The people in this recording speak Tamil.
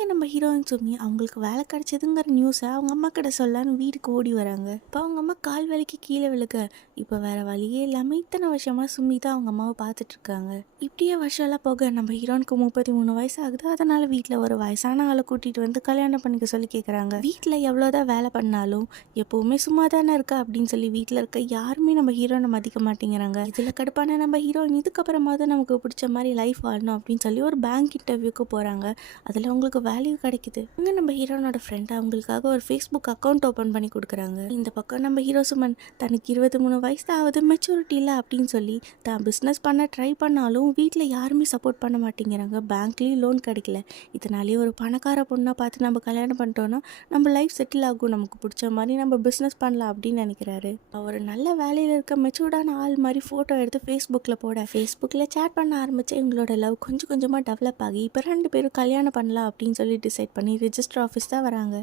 இங்கே நம்ம ஹீரோயின் சுமி அவங்களுக்கு வேலை கிடைச்சதுங்கிற நியூஸை அவங்க அம்மா கிட்ட சொல்லலான்னு வீட்டுக்கு ஓடி வராங்க. இப்போ அவங்க அம்மா கால் வலிக்கு கீழே விழுக இப்போ வேற வழியே இல்லாமல் இத்தனை வருஷமா சுமி தான் அவங்க அம்மாவை பார்த்துட்டு இருக்காங்க. இப்படியே வருஷம்லாம் போக நம்ம ஹீரோனுக்கு 33 வயசு ஆகுது. அதனால வீட்டில் ஒரு வயசான ஆளை கூட்டிட்டு வந்து கல்யாணம் பண்ணிக்க சொல்லி கேட்குறாங்க. வீட்டில் எவ்வளோதான் வேலை பண்ணாலும் எப்பவுமே சும்மா தானே இருக்கா அப்படின்னு சொல்லி வீட்டில் இருக்க யாருமே நம்ம ஹீரோனை மதிக்க மாட்டேங்கிறாங்க. இதில் கடுப்பான நம்ம ஹீரோயின் இதுக்கப்புறமாவது நமக்கு பிடிச்ச மாதிரி லைஃப் வாழணும் அப்படின்னு சொல்லி ஒரு பேங்க் இன்டர்வியூக்கு போகிறாங்க. அதில் அவங்களுக்கு வேல்யூ கிடைக்குது. இங்கே நம்ம ஹீரோனோட ஃப்ரெண்ட் அவங்களுக்காக ஒரு ஃபேஸ்புக் அக்கௌண்ட் ஓப்பன் பண்ணி கொடுக்குறாங்க. இந்த பக்கம் நம்ம ஹீரோ சுமன் தனக்கு 23 வயசு ஆகுது, மெச்சூரிட்டி இல்லை அப்படின்னு சொல்லி தான் பிஸ்னஸ் பண்ண ட்ரை பண்ணாலும் வீட்டில் யாருமே சப்போர்ட் பண்ண மாட்டேங்கிறாங்க. பேங்க்லேயும் லோன் கிடைக்கல. இதனாலேயே ஒரு பணக்கார பொண்ணை பார்த்து நம்ம கல்யாணம் பண்ணிட்டோன்னா நம்ம லைஃப் செட்டில் ஆகும், நமக்கு பிடிச்ச மாதிரி நம்ம பிஸ்னஸ் பண்ணலாம் அப்படின்னு நினைக்கிறாரு. அவர் நல்ல வேலையில் இருக்க மெச்சூர்டான ஆள் மாதிரி ஃபோட்டோ எடுத்து ஃபேஸ்புக்கில் போட ஃபேஸ்புக்கில் சேட் பண்ண ஆரம்பிச்சு இவங்களோட லவ் கொஞ்சம் கொஞ்சமாக டெவலப் ஆகி இப்போ 2 பேரும் கல்யாணம் பண்ணலாம் அப்படின்னு சொல்லி டிசைட் பண்ணி ரிஜிஸ்டர் ஆஃபீஸ் தான் வராங்க.